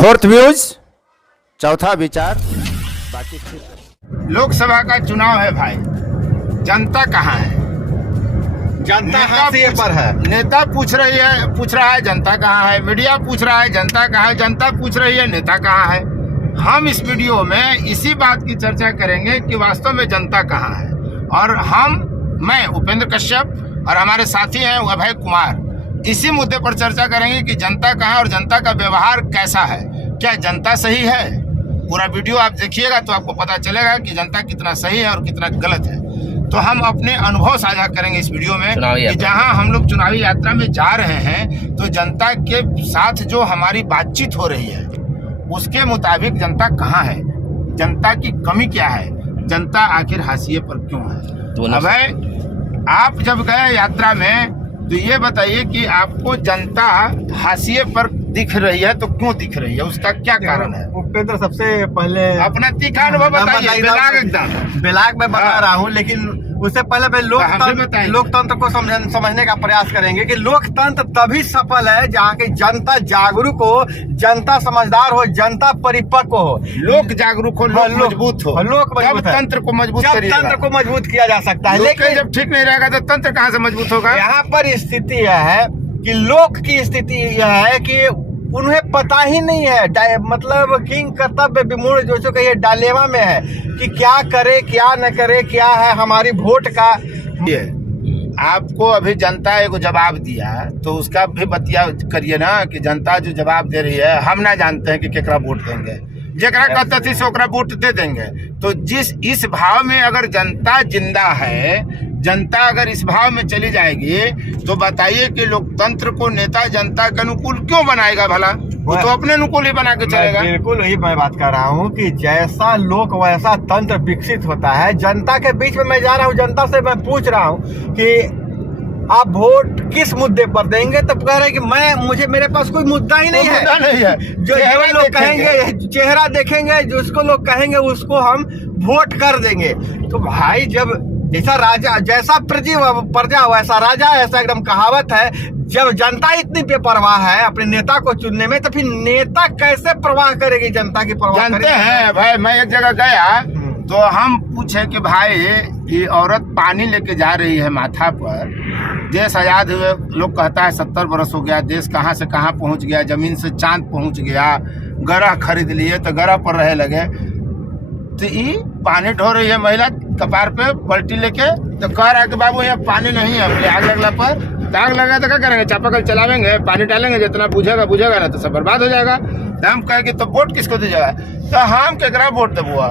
Fourth views, चौथा विचार, बाकी लोकसभा का चुनाव है भाई। जनता कहाँ है? जनता हाशिए पर है। नेता पूछ रहा है जनता कहाँ है। मीडिया पूछ रहा है जनता कहाँ है। जनता पूछ रही है नेता कहाँ है। हम इस वीडियो में इसी बात की चर्चा करेंगे कि वास्तव में जनता कहाँ है। और मैं उपेंद्र कश्यप और हमारे साथी हैं अभय कुमार, इसी मुद्दे पर चर्चा करेंगे कि जनता कहाँ है और जनता का व्यवहार कैसा है। क्या जनता सही है? पूरा वीडियो आप देखिएगा तो आपको पता चलेगा कि जनता कितना सही है और कितना गलत है। तो हम अपने अनुभव साझा करेंगे इस वीडियो में कि जहां हम लोग चुनावी यात्रा में जा रहे हैं तो जनता के साथ जो हमारी बातचीत हो रही है उसके मुताबिक जनता कहाँ है, जनता की कमी क्या है, जनता आखिर हाशिए पर क्यों है। अभय, आप जब गए यात्रा में तो ये बताइए कि आपको जनता हाशिए पर दिख रही है तो क्यों दिख रही है, उसका क्या कारण है? उपेंद्र, सबसे पहले अपना तीखा अनुभव बताइए। बेलाग में बता रहा हूँ, लेकिन उससे पहले मैं लोकतंत्र को समझने का प्रयास करेंगे कि लोकतंत्र तभी सफल है जहाँ की जनता जागरूक हो, जनता समझदार हो, जनता परिपक्व हो, लोग जागरूक हो, लोग मजबूत हो। तब तंत्र को मजबूत किया जा सकता है। लेकिन जब ठीक नहीं रहेगा तो तंत्र कहाँ से मजबूत होगा? यहाँ पर स्थिति यह है कि लोक की स्थिति यह है कि उन्हें पता ही नहीं है, मतलब किंग कर्तव्य विमूढ़ जो कहिए डालेमा में है कि क्या करे क्या न करे, क्या है हमारी वोट का। आपको अभी जनता एक जवाब दिया तो उसका भी बतिया करिए ना कि जनता जो जवाब दे रही है हम ना जानते हैं कि केकरा वोट देंगे, जेकरा कहता थी से ओकरा वोट दे देंगे। तो इस भाव में अगर जनता जिंदा है, जनता अगर इस भाव में चली जाएगी तो बताइए कि लोकतंत्र को नेता जनता के अनुकूल क्यों बनाएगा? भला वो तो अपने अनुकूल ही बना के चलेगा। बिल्कुल वही मैं बात कर रहा हूँ कि जैसा लोक वैसा तंत्र विकसित होता है। जनता के बीच में मैं जा रहा हूँ, जनता से मैं पूछ रहा हूँ कि आप वोट किस मुद्दे पर देंगे, तब कह रहे हैं कि मेरे पास कोई मुद्दा ही नहीं है। जो लोग कहेंगे, चेहरा देखेंगे, जिसको लोग कहेंगे उसको हम वोट कर देंगे। तो भाई जब जैसा प्रजा वैसा राजा, ऐसा एकदम कहावत है। जब जनता इतनी बेपरवाह है अपने नेता को चुनने में, तो फिर नेता कैसे परवाह करेगी जनता की परवाह? जानते हैं भाई, मैं एक जगह गया तो हम पूछे कि भाई ये औरत पानी लेके जा रही है माथा पर, देश आजाद हुए लोग कहता है 70 बरस हो गया, देश कहाँ से कहाँ पहुँच गया, जमीन से चांद पहुँच गया, गरह खरीद लिए तो गरह पर रहे लगे। तो ये पानी ढो रही है महिला कपार पे बल्टी लेके, तो कह रहा है कि बाबू यहाँ पानी नहीं है, अपने आग लगला पर आग लगा तो क्या करेंगे, चापाकल चलावेंगे, पानी डालेंगे, जितना बुझेगा ना तो सब बर्बाद हो जाएगा। तो हम कहेंगे तो वोट किसको दीजिएगा? तो हम केकरा वोट देबुआ?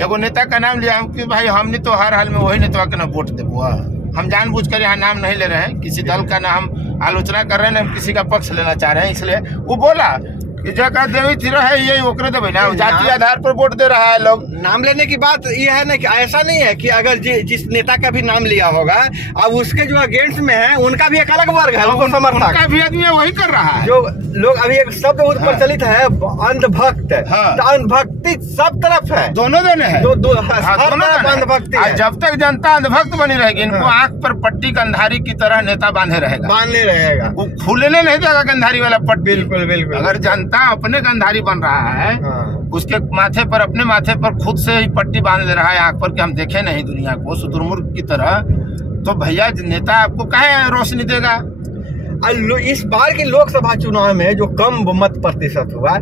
एगो नेता का नाम लिया कि भाई हमने तो हर हाल में वही नेता के ना वोट देबुआ। हम जानबूझकर यहाँ नाम नहीं ले रहे हैं, किसी दल का ना हम आलोचना कर रहे हैं, ना किसी का पक्ष लेना चाह रहे हैं। इसलिए वो बोला जगह देवी थी रहे ये ओकरे देवे ना, जाति आधार पर वोट दे रहा है लोग। नाम लेने की बात ये है ना कि ऐसा नहीं है कि अगर जिस नेता का भी नाम लिया होगा, अब उसके जो अगेंस्ट में है उनका भी एक अलग वर्ग है, उनको समर्थक उनका भी आदमी वही कर रहा है। जो लोग अभी एक शब्द बहुत प्रचलित है, अंधभक्त। तो अंधभक्ति सब तरफ है, दोनों है अंधभक्ति। जब तक जनता अंधभक्त बनी रहेगी, इनको आँख पर पट्टी गंधारी की तरह नेता बांधे रहेगा, वो खुलने नहीं देगा गंधारी वाला पट्टी। बिल्कुल। अगर जनता अपने गंधारी बन रहा है, उसके माथे पर, अपने माथे पर खुद से ही पट्टी बांध ले रहा है आंख पर कि हम देखे नहीं दुनिया को शुतुरमुर्ग की तरह, तो भैया नेता आपको काहे रोशनी देगा? इस बार के लोकसभा चुनाव में जो कम मत प्रतिशत हुआ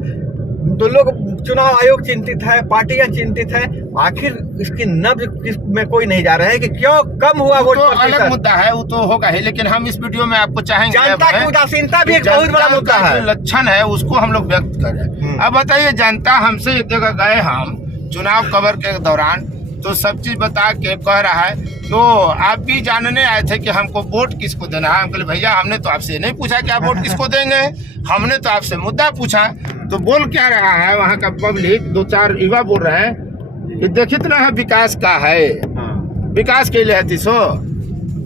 तो लोग, चुनाव आयोग चिंतित है, पार्टियां चिंतित है, आखिर इसकी नब्ज में कोई नहीं जा रहा है कि क्यों कम हुआ वोट। तो अलग मुद्दा है, वो तो होगा ही, लेकिन हम इस वीडियो में आपको चाहेंगे जनता की उदासीनता भी एक बहुत बड़ा मुद्दा है, लक्षण है, उसको हम लोग व्यक्त करें। अब बताइए, जनता हमसे एक जगह गए हम चुनाव कवर के दौरान, तो सब चीज बता के कह रहा है तो आप भी जानने आए थे कि हमको वोट किसको देना है। हम कहे भैया हमने तो आपसे नहीं पूछा कि आप वोट किसको देंगे, हमने तो आपसे मुद्दा पूछा। तो बोल क्या रहा है वहाँ का पब्लिक, 2-4 युवा बोल रहे हैं कि देखित ना है विकास का है, विकास के लिए है तीसो।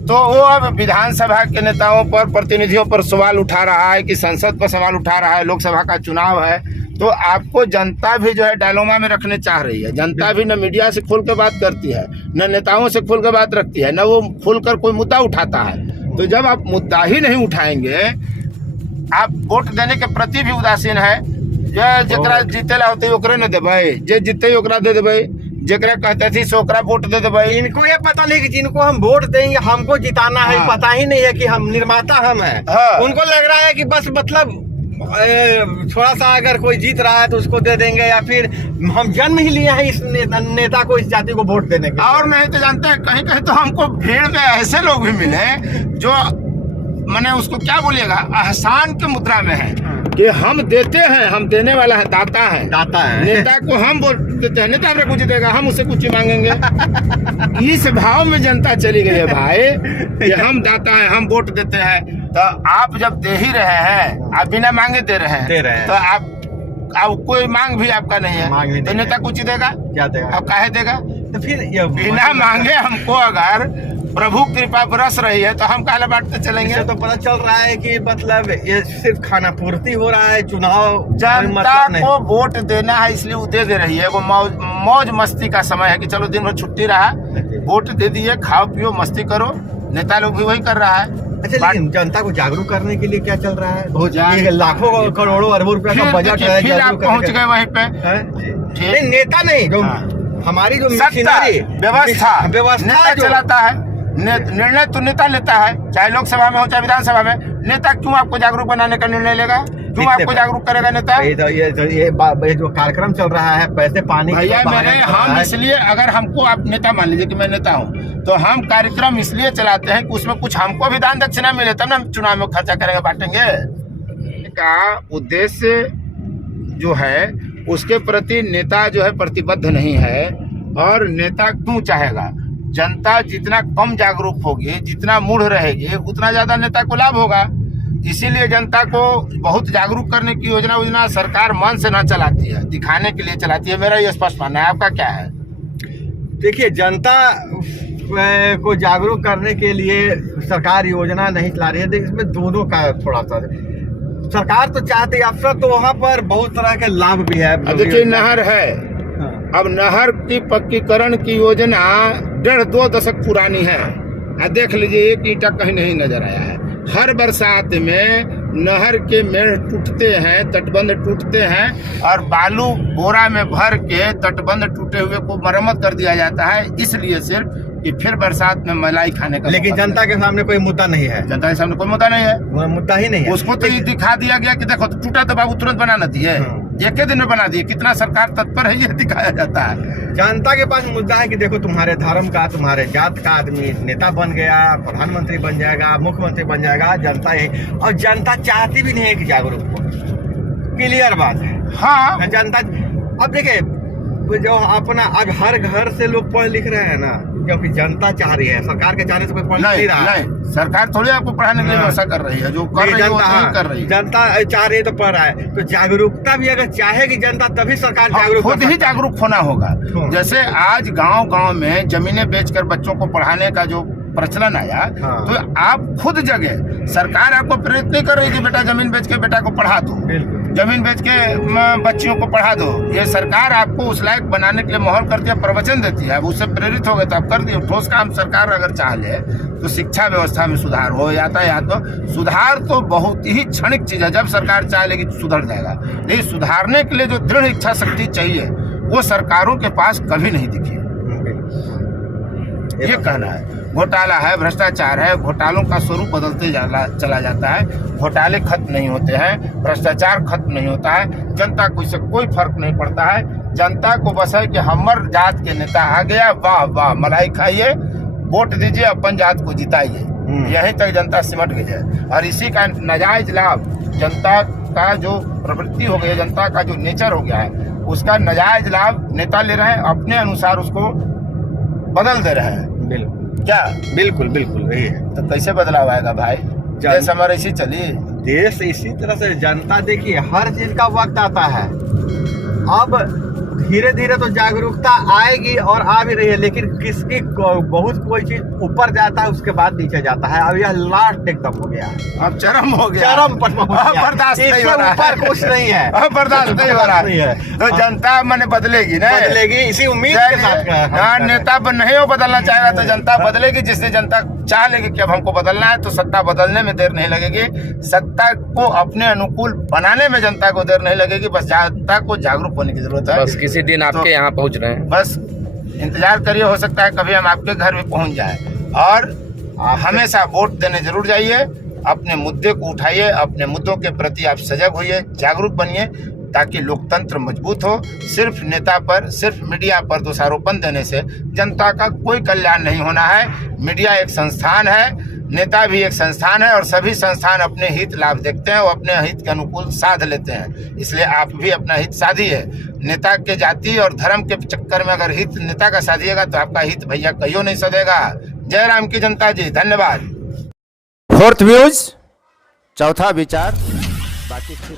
तो वो अब विधानसभा के नेताओं पर, प्रतिनिधियों पर सवाल उठा रहा है कि संसद पर सवाल उठा रहा है, लोकसभा का चुनाव है। तो आपको जनता भी जो है डायलोमा में रखने चाह रही है। जनता भी न मीडिया से खुल कर बात करती है, न नेताओं से खुल कर बात रखती है, न वो खुलकर कोई मुद्दा उठाता है। तो जब आप मुद्दा ही नहीं उठाएंगे, आप वोट देने के प्रति भी उदासीन है, जे जकरा जीतेला होते ओकरे न देबै, जे जीते ओकरा दे देबै, जकरा कहते थी सो ओकरा वोट दे देबै। इनको ये पता नहीं कि जिनको हम वोट देंगे हमको जिताना है, हाँ। पता ही नहीं है कि हम निर्माता हम है। हाँ। उनको लग रहा है कि बस मतलब थोड़ा सा अगर कोई जीत रहा है तो उसको दे देंगे, या फिर हम जन्म ही लिए हैं इस नेता को, इस जाति को वोट देने के लिए। और नहीं तो जानते हैं, कहीं कहीं तो हमको भीड़ में ऐसे लोग भी मिले जो माने उसको क्या बोलिएगा, एहसान के मुद्रा में है कि हम देते हैं, हम देने वाला है, दाता है, दाता है। नेता को हम वोट देते हैं, नेता हमें कुछ देगा, हम उससे कुछ मांगेंगे। इस भाव में जनता चली गई है भाई कि हम दाता है, हम वोट देते हैं। तो आप जब दे ही रहे हैं, आप बिना मांगे दे रहे हैं, तो आप कोई मांग भी आपका नहीं है, तो नेता कुछ देगा, क्या देगा, अब काहे देगा? तो फिर ये बिना मांगे हमको अगर प्रभु कृपा बरस रही है तो हम काहे बांटते चलेंगे? इससे तो पता चल रहा है कि मतलब ये सिर्फ खाना पूर्ति हो रहा है, चुनाव जनता को वोट देना है इसलिए वो दे रही है। वो मौज मस्ती का समय है कि चलो दिन भर छुट्टी रहा, वोट दे दिए, खाओ पियो मस्ती करो। नेता लोग भी वही कर रहा है। अच्छा, लेकिन जनता को जागरूक करने के लिए क्या चल रहा है? बहुत लाखों करोड़ों अरबों रुपए का बजट है, फिर आप पहुंच गए वहीं पे। नहीं, नेता नहीं, जो हमारी जो व्यवस्था नेता चलाता है, निर्णय तो नेता लेता है, चाहे लोकसभा में हो चाहे विधानसभा में। नेता क्यों आपको जागरूक बनाने का निर्णय लेगा? क्यों आपको जागरूक करेगा नेता? ये जो कार्यक्रम चल रहा है, पैसे पानी भैया मेरे, हम इसलिए, अगर हमको आप नेता मान लीजिए कि मैं नेता हूँ, तो हम कार्यक्रम इसलिए चलाते हैं कि उसमें कुछ हमको भी दान दक्षिणा मिले, तब ना चुनाव में खर्चा करेंगे, बांटेंगे। का उद्देश्य जो है उसके प्रति नेता जो है प्रतिबद्ध नहीं है। और नेता क्यों चाहेगा? जनता जितना कम जागरूक होगी, जितना मूढ़ रहेगी, उतना ज्यादा नेता को लाभ होगा। इसीलिए जनता को बहुत जागरूक करने की योजना सरकार मन से न चलाती है, दिखाने के लिए चलाती है। मेरा ये स्पष्ट मानना है, आपका क्या है? देखिए, जनता को जागरूक करने के लिए सरकार योजना नहीं चला रही है। देखिए, इसमें दोनों का थोड़ा सा, सरकार तो चाहती है, अफसर तो वहाँ पर बहुत तरह के लाभ भी है। अब देखिए, नहर है, अब नहर की पक्कीकरण की योजना 1.5-2 दशक पुरानी है। देख लीजिए, एक ईंटा कहीं नहीं नजर आया है। हर बरसात में नहर के मेढ़ टूटते हैं, तटबंध टूटते हैं, और बालू बोरा में भर के तटबंध टूटे हुए को मरम्मत कर दिया जाता है, इसलिए सिर्फ कि फिर बरसात में मलाई खाने का। लेकिन जनता के सामने कोई मुद्दा नहीं है, जनता के सामने कोई मुद्दा नहीं है, मुद्दा ही नहीं है। उसको तो ये दिखा दिया गया कि देखो टूटा तो बाबू तुरंत बना दी है, एक ही दिन में बना दिए। कितना सरकार तत्पर है ये दिखाया जाता है। जनता के पास मुद्दा है कि देखो तुम्हारे धर्म का, तुम्हारे जात का आदमी नेता बन गया, प्रधानमंत्री बन जाएगा, मुख्यमंत्री बन जाएगा, जनता ही। और जनता चाहती भी नहीं है कि जागरूक हो, क्लियर बात है। हाँ, जनता अब देखिए, जो अपना अब हर घर से लोग पढ़ लिख रहे हैं ना, क्योंकि जनता चाह रही है, सरकार के चाहने से कोई पढ़ नहीं रहा है। सरकार थोड़ी आपको पढ़ाने के लिए व्यवस्था कर रही है, जो कर रही है वो नहीं कर रही है। जनता चाह रही है तो पढ़ रहा है। तो जागरूकता भी अगर चाहेगी जनता, तभी सरकार जागरूक, खुद ही जागरूक होना होगा। जैसे आज गांव-गांव में जमीनें बेचकर बच्चों को पढ़ाने का जो प्रचलन आया, तो आप खुद जगह सरकार आपको प्रेरित नहीं कर रही कि बेटा जमीन बेच के बेटा को पढ़ा दो, जमीन बेच के बच्चियों को पढ़ा दो। ये सरकार आपको उस लायक बनाने के लिए माहौल करती है, प्रवचन देती है। अब उससे प्रेरित हो गए तो आप कर दिए। ठोस काम सरकार अगर चाह ले तो शिक्षा व्यवस्था में सुधार हो, यातायात हो। सुधार तो बहुत ही क्षणिक चीज है, जब सरकार चाह लेगी तो सुधर जाएगा। लेकिन सुधारने के लिए जो दृढ़ इच्छा शक्ति चाहिए वो सरकारों के पास कभी नहीं दिखी। ये कहना है। घोटाला है, भ्रष्टाचार है, घोटालों का स्वरूप बदलते चला जाता है। घोटाले खत्म नहीं होते हैं, भ्रष्टाचार खत्म नहीं होता है। जनता को इससे कोई फर्क नहीं पड़ता है। जनता को बस है कि हमर जात के नेता आ गया, वाह वाह, मलाई खाइए, वोट दीजिए, अपन जात को जिताइए। यहीं तक जनता सिमट गई है। और इसी का नाजायज लाभ जनता का जो प्रवृत्ति हो गई है, जनता का जो नेचर हो गया है, उसका नाजायज लाभ नेता ले रहे हैं, अपने अनुसार उसको बदल दे रहे हैं। बिल्कुल, क्या? बिल्कुल बिल्कुल यही है। तो कैसे बदलाव आएगा भाई? देश हमारा इसी चली, देश इसी तरह से। जनता देखिए, हर चीज का वक्त आता है। अब धीरे धीरे तो जागरूकता आएगी और आ भी रही है, लेकिन किसकी बहुत कोई चीज ऊपर जाता है उसके बाद नीचे जाता है। अब यह लास्ट एकदम हो गया, अब चरम हो गया, चरम पर बर्दाश्त नहीं हो रहा है, ऊपर कुछ नहीं है, अब बर्दाश्त नहीं हो रहा है। तो जनता मैंने बदलेगी ना, बदलेगी इसी उम्मीद के साथ। नेता नहीं हो बदलना चाहेगा तो जनता बदलेगी, जिससे जनता चाह लेंगे कि अब हमको बदलना है तो सत्ता बदलने में देर नहीं लगेगी, सत्ता को अपने अनुकूल बनाने में जनता को देर नहीं लगेगी। बस जनता को जागरूक होने की जरूरत है। बस किसी दिन आपके यहाँ पहुँच रहे हैं। बस इंतजार करिए, हो सकता है कभी हम आपके घर में पहुंच जाए। और हमेशा वोट देने जरूर जाइए, अपने मुद्दे को उठाइए, अपने मुद्दों के प्रति आप सजग होइए, जागरूक बनिए, ताकि लोकतंत्र मजबूत हो। सिर्फ नेता पर, सिर्फ मीडिया पर दोषारोपण देने से जनता का कोई कल्याण नहीं होना है। मीडिया एक संस्थान है, नेता भी एक संस्थान है, और सभी संस्थान अपने हित लाभ देखते हैं, वो अपने हित के अनुकूल साध लेते हैं। इसलिए आप भी अपना हित साधिए। नेता के जाति और धर्म के चक्कर में अगर हित नेता का साधिएगा तो आपका हित भैया कहियो नहीं सधेगा। जय राम की जनता जी, धन्यवाद। फोर्थ व्यूज, चौथा विचार, बाकी फिर